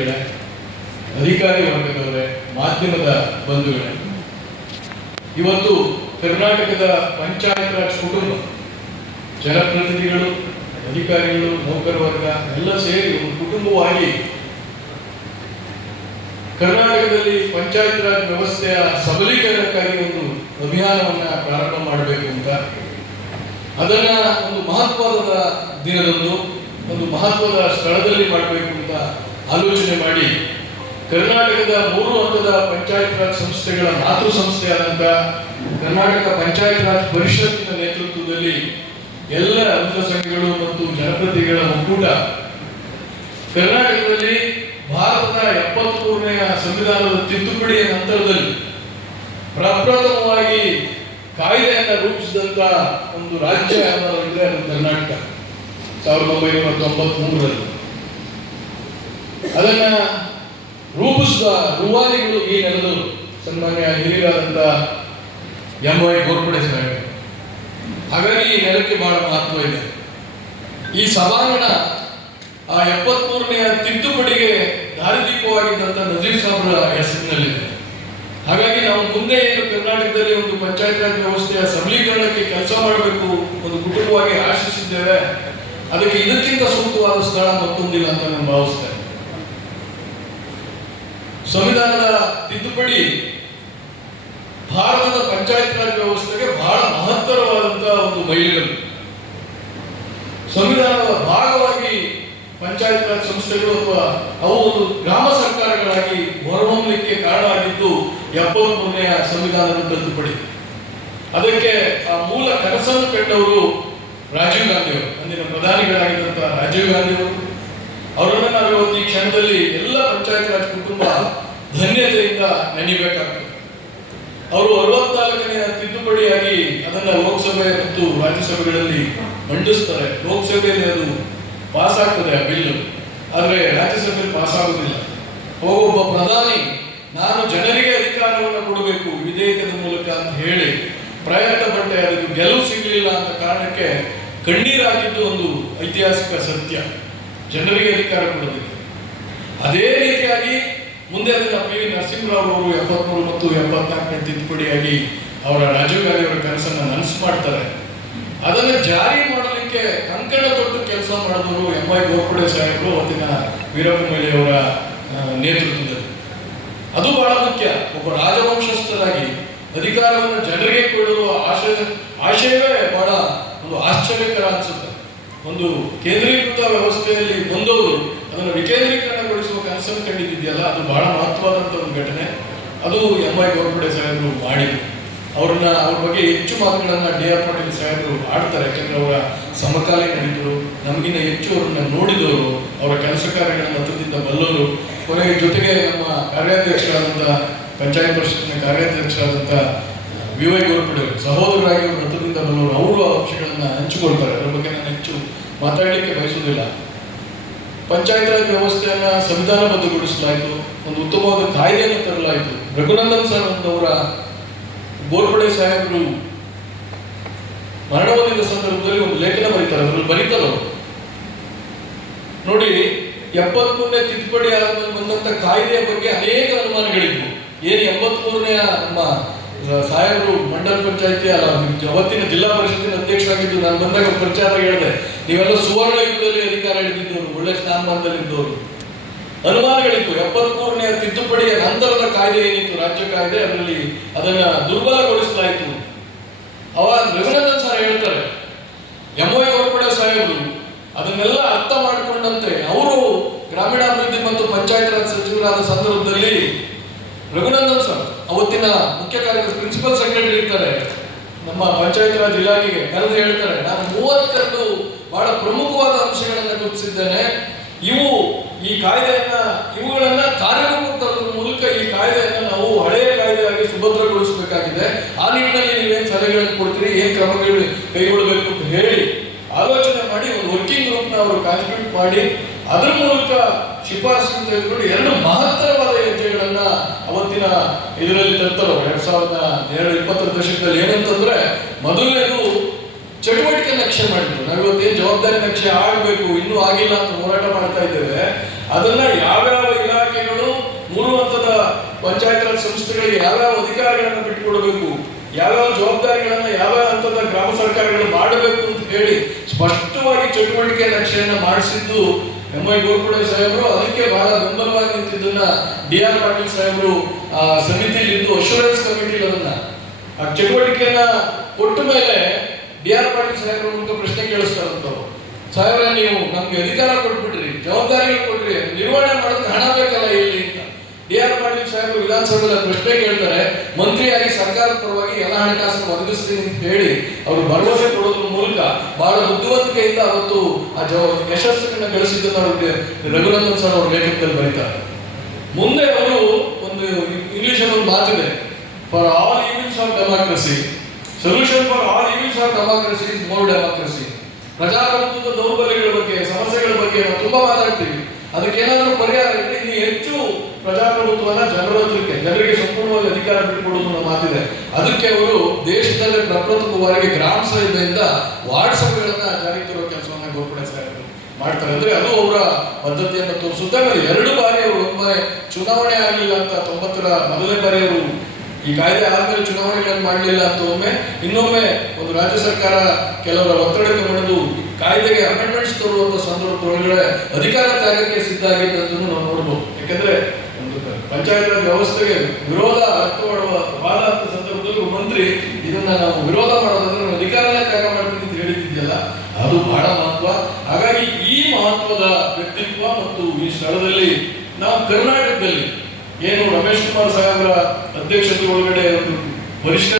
ಪ್ರತಿನಿಧಿಗಳೇ, ಅಧಿಕಾರಿ ವರ್ಗದವರೇ, ಮಾಧ್ಯಮದ ಬಂಧುಗಳೇ, ಇವತ್ತು ಕರ್ನಾಟಕದ ಪಂಚಾಯತ್ ರಾಜ್ ಕುಟುಂಬ, ಜನಪ್ರತಿನಿಧಿಗಳು, ಅಧಿಕಾರಿಗಳು, ನೌಕರ ವರ್ಗ ಎಲ್ಲ ಸೇರಿ ಒಂದು ಕುಟುಂಬವಾಗಿ ಕರ್ನಾಟಕದಲ್ಲಿ ಪಂಚಾಯತ್ ರಾಜ್ ವ್ಯವಸ್ಥೆಯ ಸಬಲೀಕರಣಕ್ಕಾಗಿ ಒಂದು ಅಭಿಯಾನವನ್ನ ಪ್ರಾರಂಭ ಮಾಡಬೇಕು ಅಂತ, ಅದನ್ನ ಒಂದು ಮಹತ್ವದ ದಿನದಂದು ಒಂದು ಮಹತ್ವದ ಸ್ಥಳದಲ್ಲಿ ಮಾಡಬೇಕು ಅಂತ ಆಲೋಚನೆ ಮಾಡಿ ಕರ್ನಾಟಕದ 3 ಹಂತದ ಪಂಚಾಯತ್ ರಾಜ್ ಸಂಸ್ಥೆಗಳ ಮಾತೃ ಸಂಸ್ಥೆಯಾದಂಥ ಕರ್ನಾಟಕ ಪಂಚಾಯತ್ ರಾಜ್ ಪರಿಷತ್ತಿನ ನೇತೃತ್ವದಲ್ಲಿ ಎಲ್ಲ ಅಂಗ ಸಂಘಗಳು ಮತ್ತು ಜನಪ್ರತಿನಿಧಿಗಳ ಒಕ್ಕೂಟ ಕರ್ನಾಟಕದಲ್ಲಿ ಭಾರತದ 73ನೇ ಸಂವಿಧಾನದ ತಿದ್ದುಪಡಿಯ ನಂತರದಲ್ಲಿ ಪ್ರಪ್ರಥಮವಾಗಿ ಕಾಯ್ದೆಯನ್ನು ರೂಪಿಸಿದಂತ ಒಂದು ರಾಜ್ಯ ಅನ್ನೋದಿದ್ರೆ ಅದು ಕರ್ನಾಟಕ 1993ರಲ್ಲಿ. ಅದನ್ನ ರೂಪಿಸಿದ ರೂವಾರಿಗಳು ಈ ನೆಲದವರು ಸನ್ಮಾನ್ಯ ಹಿರಿಯರಾದಂಥ ಎಂ.ವೈ. ಗೋರ್ಪಡೆ ಸಾಹೇಬ್. ಹಾಗಾಗಿ ಈ ನೆಲಕ್ಕೆ ಬಹಳ ಮಹತ್ವ ಇದೆ. ಈ ಸಭಾಂಗಣ ಆ 73ನೇ ತಿದ್ದುಪಡಿಗೆ ದಾರಿದೀಪವಾಗಿದ್ದಂಥ ನಜೀರ್ ಸಾಬ್ರ ಹೆಸರಿನಲ್ಲಿದೆ. ಹಾಗಾಗಿ ನಾವು ಮುಂದೆ ಏನು ಕರ್ನಾಟಕದಲ್ಲಿ ಒಂದು ಪಂಚಾಯತ್ ರಾಜ್ ವ್ಯವಸ್ಥೆಯ ಸಬಲೀಕರಣಕ್ಕೆ ಕೆಲಸ ಮಾಡಬೇಕು ಒಂದು ಕುಟುಂಬವಾಗಿ ಆಶಿಸಿದ್ದೇವೆ. ಅದಕ್ಕೆ ಇದಕ್ಕಿಂತ ಸೂಕ್ತವಾದ ಸ್ಥಳ ಮತ್ತೊಂದಿಲ್ಲ ಅಂತ ನಾನು ಭಾವಿಸ್ತೇನೆ. ಸಂವಿಧಾನದ ತಿದ್ದುಪಡಿ ಭಾರತದ ಪಂಚಾಯತ್ ರಾಜ್ ವ್ಯವಸ್ಥೆಗೆ ಬಹಳ ಮಹತ್ತರವಾದಂತಹ ಒಂದು ಮೈಲಿಗಲ್ಲು. ಸಂವಿಧಾನದ ಭಾಗವಾಗಿ ಪಂಚಾಯತ್ ರಾಜ್ ಸಂಸ್ಥೆಗಳು ಅಥವಾ ಅವು ಒಂದು ಗ್ರಾಮ ಸರ್ಕಾರಗಳಾಗಿ ಹೊರಹೊಮ್ಮಲಿಕ್ಕೆ ಕಾರಣ ಆಗಿದ್ದು 73ನೇ ಸಂವಿಧಾನದ ತಿದ್ದುಪಡಿ. ಅದಕ್ಕೆ ಆ ಮೂಲ ಕನಸನ್ನು ಕಂಡವರು ರಾಜೀವ್ ಗಾಂಧಿಯವರು, ಅಂದಿನ ಪ್ರಧಾನಿಗಳಾಗಿದ್ದಂತಹ ರಾಜೀವ್ ಗಾಂಧಿಯವರು. ಅವರನ್ನು ನಾವು ಇವತ್ತು ಈ ಕ್ಷಣದಲ್ಲಿ ಎಲ್ಲ ಪಂಚಾಯತ್ ರಾಜ್ ಕುಟುಂಬ ಧನ್ಯತೆಯಿಂದ ನೆನಬೇಕಾಗ್ತದೆ. ಅವರು 64ನೇ ತಿದ್ದುಪಡಿಯಾಗಿ ಅದನ್ನ ಲೋಕಸಭೆ ಮತ್ತು ರಾಜ್ಯಸಭೆಗಳಲ್ಲಿ ಮಂಡಿಸ್ತಾರೆ. ಲೋಕಸಭೆಯಲ್ಲಿ ಅದು ಪಾಸ್ ಆಗ್ತದೆ ಆ ಬಿಲ್, ಆದರೆ ರಾಜ್ಯಸಭೆಯಲ್ಲಿ ಪಾಸ್ ಆಗುವುದಿಲ್ಲ. ಒಬ್ಬ ಪ್ರಧಾನಿ ನಾನು ಜನರಿಗೆ ಅಧಿಕಾರವನ್ನು ಕೊಡಬೇಕು ವಿಧೇಯಕದ ಮೂಲಕ ಅಂತ ಹೇಳಿ ಪ್ರಯತ್ನ ಪಟ್ಟೆ, ಅದಕ್ಕೆ ಗೆಲುವು ಸಿಗಲಿಲ್ಲ ಅಂತ ಕಾರಣಕ್ಕೆ ಕಣ್ಣೀರಾಗಿದ್ದು ಒಂದು ಐತಿಹಾಸಿಕ ಸತ್ಯ, ಜನರಿಗೆ ಅಧಿಕಾರ ಕೊಡಬೇಕು. ಅದೇ ರೀತಿಯಾಗಿ ಮುಂದೆ ಅದನ್ನ ಪಿ.ವಿ. ನರಸಿಂಹರಾವ್ ಅವರು 73 ಮತ್ತು 74ನೇ ತಿದ್ದುಪಡಿಯಾಗಿ ಅವರ ರಾಜೀವ್ ಗಾಂಧಿ ಅವರ ಕನಸನ್ನು ನನಸು ಮಾಡ್ತಾರೆ. ಅದನ್ನು ಜಾರಿ ಮಾಡಲಿಕ್ಕೆ ಕಂಕಣ ತೊಟ್ಟು ಕೆಲಸ ಮಾಡಿದವರು ಎಂ.ವೈ. ಗೋರ್ಪಡೆ ಸಾಹೇಬರು, ಅವತ್ತಿನ ವೀರಪ್ಪ ಮೊಯ್ಲಿ ಅವರ ನೇತೃತ್ವದಲ್ಲಿ. ಅದು ಬಹಳ ಮುಖ್ಯ. ಒಬ್ಬ ರಾಜವಂಶಸ್ಥರಾಗಿ ಅಧಿಕಾರವನ್ನು ಜನರಿಗೆ ಕೊಡುವ ಆಶಯವೇ ಬಹಳ ಒಂದು ಆಶ್ಚರ್ಯಕರ ಅನ್ಸುತ್ತೆ. ಒಂದು ಕೇಂದ್ರೀಕೃತ ವ್ಯವಸ್ಥೆಯಲ್ಲಿ ಬಂದವರು ಅದನ್ನು ವಿಕೇಂದ್ರೀಕರಣಗೊಳಿಸುವ ಕನಸನ್ನು ಕಂಡಿದ್ದಿದೆಯಲ್ಲ, ಅದು ಬಹಳ ಮಹತ್ವವಾದಂಥ ಒಂದು ಘಟನೆ. ಅದು ಎಂ.ವೈ. ಗೋರ್ಪಡೆ ಸಾಹೇಬರು ಮಾಡಿದರು. ಅವ್ರ ಬಗ್ಗೆ ಹೆಚ್ಚು ಮಾತುಗಳನ್ನು ಡಿ.ಆರ್. ಪಾಟೀಲ್ ಸಾಹೇಬರು ಆಡ್ತಾರೆ. ಯಾಕೆಂದ್ರೆ ಅವರ ಸಮಕಾಲೀನರಿದ್ದರು, ನಮಗಿನ್ನ ಹೆಚ್ಚು ಅವರನ್ನ ನೋಡಿದವರು, ಅವರ ಕೆಲಸ ಕಾರ್ಯಗಳನ್ನು ಹತ್ತಿರದಿಂದ ಬಲ್ಲವರು. ಕೊನೆಗೆ ಜೊತೆಗೆ ನಮ್ಮ ಕಾರ್ಯಾಧ್ಯಕ್ಷರಾದಂಥ ಪಂಚಾಯತ್ ಪರಿಷತ್ತಿನ ಕಾರ್ಯಾಧ್ಯಕ್ಷರಾದಂಥ ವಿ.ವೈ. ಗೋರ್ಪಡೆ ಸಹೋದರರಾಗಿ ಅವರು ಹತ್ತಿರದಿಂದ ಬಲ್ಲವರು. ಅವರು ಆ ಅಂಶಗಳನ್ನು ಹಂಚಿಕೊಳ್ತಾರೆ. ಅದರ ಬಗ್ಗೆ ನಾನು ಹೆಚ್ಚು ಮಾತಾಡಲಿಕ್ಕೆ ಬಯಸುವುದಿಲ್ಲ. ಪಂಚಾಯತ್ ರಾಜ್ ವ್ಯವಸ್ಥೆಯನ್ನ ಸಂವಿಧಾನಬದ್ಧಗೊಳಿಸಲಾಯಿತು, ಒಂದು ಉತ್ತಮವಾದ ಕಾಯ್ದೆಯನ್ನು ತರಲಾಯಿತು. ರಘುನಂದನ್ ಸರ್ ಅವರ ಗೋರ್ಪಡೆ ಸಾಹೇಬರು ಮರಣ ಹೊಂದಿದ ಸಂದರ್ಭದಲ್ಲಿ ಒಂದು ಲೇಖನ ಬರೀತಾರೆ. ಅದರಲ್ಲಿ ಬರೀತಾರೆ ನೋಡಿ, 73ನೇ ತಿದ್ದುಪಡಿ ಆದ್ಮೇಲೆ ಬಂದಂತ ಕಾಯ್ದೆಯ ಬಗ್ಗೆ ಅನೇಕ ಅನುಮಾನಗಳಿದ್ವು. ಏನು 83ನೇ ನಮ್ಮ ಸಾಹೇಬರು ಮಂಡಲ ಪಂಚಾಯತಿ ಅವತ್ತಿನ ಜಿಲ್ಲಾ ಪರಿಷತ್ತಿನ ಅಧ್ಯಕ್ಷರಾಗಿದ್ದು ನಾನು ಬಂದಾಗ ಪ್ರಚಾರ ಹೇಳಿದೆ, ನೀವೆಲ್ಲ ಸುವರ್ಣ ಯುಗದಲ್ಲಿ ಅಧಿಕಾರ ಹಿಡಿದಿದ್ದವರು, ಒಳ್ಳೆ ಸ್ಥಾನಮಾನದಲ್ಲಿದ್ದವರು. ಅನುಮಾನಗಳಿತ್ತು. 73ನೇ ತಿದ್ದುಪಡಿಯ ನಂತರದ ಕಾಯ್ದೆ ಏನಿತ್ತು, ರಾಜ್ಯ ಕಾಯ್ದೆ, ಅದರಲ್ಲಿ ಅದನ್ನ ದುರ್ಬಲಗೊಳಿಸಲಾಯಿತು. ರಘುನಂದನ್ ಸರ್ ಹೇಳ್ತಾರೆ, ಎಂ.ವೈ. ಗೋರ್ಪಡೆ ಸಾಹೇಬರು ಅದನ್ನೆಲ್ಲ ಅರ್ಥ ಮಾಡಿಕೊಂಡಂತೆ ಅವರು ಗ್ರಾಮೀಣಾಭಿವೃದ್ಧಿ ಮತ್ತು ಪಂಚಾಯತ್ ರಾಜ್ ಸಚಿವರಾದ ಸಂದರ್ಭದಲ್ಲಿ ರಘುನಂದನ್ ಸರ್ ಅವತ್ತಿನ ಮುಖ್ಯ ಕಾರ್ಯದರ್ಶಿ ಪ್ರಿನ್ಸಿಪಲ್ ಸೆಕ್ರೆಟರಿ ಇರ್ತಾರೆ ನಮ್ಮ ಪಂಚಾಯತ್ ರಾಜ್ ಇಲಾಖೆಗೆ ಕರೆದು ಹೇಳ್ತಾರೆ, ನಾನು 32 ಬಹಳ ಪ್ರಮುಖವಾದ ಅಂಶಗಳನ್ನು ಗುರುತಿಸಿದ್ದೇನೆ. ಈ ಇವುಗಳನ್ನ ಕಾರ್ಯರೂಪಕ್ಕೆ ತರುವ ಮೂಲಕ ಈ ಕಾಯ್ದೆಯನ್ನು ನಾವು ಹಳೆಯ ಕಾಯ್ದೆಯಾಗಿ ಸುಭದ್ರಗೊಳಿಸಬೇಕಾಗಿದೆ. ಆ ನಿಟ್ಟಿನಲ್ಲಿ ನೀವೇನು ಸಲಹೆಗಳನ್ನು ಕೊಡ್ತೀರಿ, ಏನ್ ಕ್ರಮಗಳು ಕೈಗೊಳ್ಳಬೇಕು ಅಂತ ಹೇಳಿ ಆಲೋಚನೆ ಮಾಡಿ ಒಂದು ವರ್ಕಿಂಗ್ ಗ್ರೂಪ್ನ ಅವರು ಕಾನ್ಸ್ಟಿಟ್ಯೂಟ್ ಮಾಡಿ ಅದರ ಮೂಲಕ ಶಿಫಾರಸು ತೆಗೆದುಕೊಂಡು 2 ಮಹತ್ತರವಾದ ಹೆಜ್ಜೆಗಳನ್ನ ಅವತ್ತಿನ ಇದರಲ್ಲಿ ತರ್ತಾರೆ. 2020 ದಶಕದಲ್ಲಿ ಏನಂತಂದ್ರೆ, ಮೊದಲನೇದು ಚಟುವಟಿಕೆ ನಕ್ಷೆ ಮಾಡಿದ್ರು. ನಾವಿವತ್ತೇನು ಜವಾಬ್ದಾರಿ ನಕ್ಷೆ ಆಗಬೇಕು, ಇನ್ನೂ ಆಗಿಲ್ಲ ಅಂತ ಹೋರಾಟ ಮಾಡ್ತಾ ಇದ್ದೇವೆ. ಅದನ್ನ ಯಾವ್ಯಾವ ಇಲಾಖೆ ಸಂಸ್ಥೆಗಳಿಗೆ ಯಾವ್ಯಾವ ಅಧಿಕಾರಗಳನ್ನು ಬಿಟ್ಟುಕೊಡಬೇಕು, ಯಾವ್ಯಾವ ಜವಾಬ್ದಾರಿಗಳನ್ನ ಯಾವ್ಯಾವ ಹಂತದ ಗ್ರಾಮ ಸರ್ಕಾರಗಳು ಮಾಡಬೇಕು ಅಂತ ಹೇಳಿ ಸ್ಪಷ್ಟವಾಗಿ ಚಟುವಟಿಕೆ ನಕ್ಷೆಯನ್ನ ಮಾಡಿಸಿದ್ದು ಎಂ.ಐ. ಗೋರ್ಪಡೆ ಸಾಹೇಬರು. ಅದಕ್ಕೆ ಬಹಳ ಬೆಂಬಲವಾಗಿ ನಿಂತಿದ್ದನ್ನ ಡಿ.ಆರ್. ಪಾಟೀಲ್ ಸಾಹೇಬರು ಸಮಿತಿಯಲ್ಲಿ ಇದ್ದು ಅಶ್ಯೂರೆನ್ಸ್ ಕಮಿಟಿಲಿ ಅದನ್ನ ಆ ಚಟುವಟಿಕೆಯನ್ನ ಕೊಟ್ಟ ಮೇಲೆ ಡಿ.ಆರ್. ಪಾಟೀಲ್ ಸಾಹೇಬರ ಮೂಲಕ ಪ್ರಶ್ನೆ ಕೇಳಿಸ್ತಾರಂತವ್ರು, ಸಾಹೇಬ್ರೆ ನೀವು ನಮ್ಗೆ ಅಧಿಕಾರ ಕೊಟ್ಬಿಟ್ರಿ, ಜವಾಬ್ದಾರಿಗಳು ಕೊಟ್ರಿ, ನಿರ್ವಹಣೆ ಮಾಡೋದಕ್ಕೆ ಹಣ ಬೇಕಲ್ಲ ಇಲ್ಲಿ ಅಂತ. ಡಿ.ಆರ್. ಪಾಟೀಲ್ ಸಾಹೇಬರು ವಿಧಾನಸಭೆಯಲ್ಲಿ ಪ್ರಶ್ನೆ ಕೇಳ್ತಾರೆ, ಮಂತ್ರಿಯಾಗಿ ಸರ್ಕಾರದ ಪರವಾಗಿ ಎಲ್ಲ ಹಣಕಾಸನ್ನು ಒದಗಿಸ್ತೀನಿ ಅಂತ ಹೇಳಿ ಅವರು ಭರವಸೆ ಕೊಡೋದ್ರ ಮೂಲಕ ಬಹಳ ಬುದ್ಧಿವಂತಿಕೆಯಿಂದ ಅವತ್ತು ಆ ಯಶಸ್ಸನ್ನು ಗಳಿಸಿದ್ದನ್ನು ಅವರು ರಘುನಂದನ್ ಸರ್ ಅವ್ರ ಲೇಖನದಲ್ಲಿ ಬರೀತಾರೆ. ಮುಂದೆ ಅವರು ಒಂದು ಇಂಗ್ಲಿಷಲ್ಲಿ ಒಂದು ಮಾತಿದೆ, for all evils of democracy solution for all evils of democracy is more democracy. ಪ್ರಜಾಪ್ರಭುತ್ವದ ದೌರ್ಬಲ್ಯಗಳ ಬಗ್ಗೆ, ಸಮಸ್ಯೆಗಳ ಬಗ್ಗೆ ನಾವು ತುಂಬಾ ಮಾತಾಡ್ತೀವಿ. ಅದಕ್ಕೇನಾದ್ರೂ ಪರಿಹಾರ ಇದ್ರೆ ಇನ್ನು ಹೆಚ್ಚು ಪ್ರಜಾಪ್ರಭುತ್ವನ ಜನರಿಗೆ ಸಂಪೂರ್ಣವಾಗಿ ಅಧಿಕಾರ ಬಿಟ್ಟುಕೊಡೋದು ಅನ್ನೋ ಮಾತಿದೆ. ಅದಕ್ಕೆ ಅವರು ದೇಶದಲ್ಲಿ ಪ್ರಪ್ರಥಮ ಬಾರಿಗೆ ಗ್ರಾಮ ಸಭೆಯಿಂದ ವಾರ್ಡ್ ಸಭೆಗಳನ್ನ ಜಾರಿಗೆ ತರುವ ಕೆಲಸವನ್ನ ಗೋರ್ಪಡೆ ಸಾಹೇಬರು ಮಾಡ್ತಾರೆ. ಅಂದ್ರೆ ಅದು ಅವರ ಪದ್ಧತಿಯನ್ನು ತೋರಿಸುತ್ತೆ. ಆಮೇಲೆ 2 ಬಾರಿ ಅವರು ಒಮ್ಮೆ ಚುನಾವಣೆ ಆಗಲಿಲ್ಲ ಅಂತ 90ರ ಮೊದಲನೇ ಬಾರಿ ಅವರು ಈ ಕಾಯ್ದೆ ಆದ್ಮೇಲೆ ಚುನಾವಣೆಗಳನ್ನು ಮಾಡಲಿಲ್ಲ ಅಂತ ಒಮ್ಮೆ, ಇನ್ನೊಮ್ಮೆ ಒಂದು ರಾಜ್ಯ ಸರ್ಕಾರ ಕೆಲವರ ಒತ್ತಡಕ್ಕೆ ಮಣಿದು ಕಾಯ್ದೆಗೆ ಅಮೆಂಡ್ಮೆಂಟ್ಸ್ ತರುವಂತ ಸಂದರ್ಭದೊಳಗಡೆ ಅಧಿಕಾರ ತ್ಯಾಗಕ್ಕೆ ಸಿದ್ಧ ಆಗಿದ್ದನ್ನು ನಾವು ನೋಡ್ಬೋದು. ಯಾಕಂದ್ರೆ ಒಂದು ಪಂಚಾಯತ್ ರಾಜ್ ವ್ಯವಸ್ಥೆಗೆ ವಿರೋಧ ವ್ಯಕ್ತಮಾಡುವ ವಾದ ಅಂತ ಸಂದರ್ಭದಲ್ಲಿ ಮಂತ್ರಿ ಇದನ್ನ ನಾವು ವಿರೋಧ ಮಾಡೋದಂದ್ರೆ ನಾವು ಅಧಿಕಾರನೇ ತ್ಯಾಗ ಮಾಡ್ತೀವಿ ಅಂತ ಹೇಳಿದ್ದಿದೆಯಲ್ಲ, ಅದು ಬಹಳ ಮಹತ್ವ. ಹಾಗಾಗಿ ಈ ಮಹತ್ವದ ವ್ಯಕ್ತಿತ್ವ ಮತ್ತು ಈ ಸ್ಥಳದಲ್ಲಿ ನಾವು ಕರ್ನಾಟಕದಲ್ಲಿ ಏನು ರಮೇಶ್ ಕುಮಾರ್ ಸಾಹೇಬರ ಅಧ್ಯಕ್ಷತೆ ಒಳಗಡೆ ಒಂದು ಪರಿಷ್ಕಾರ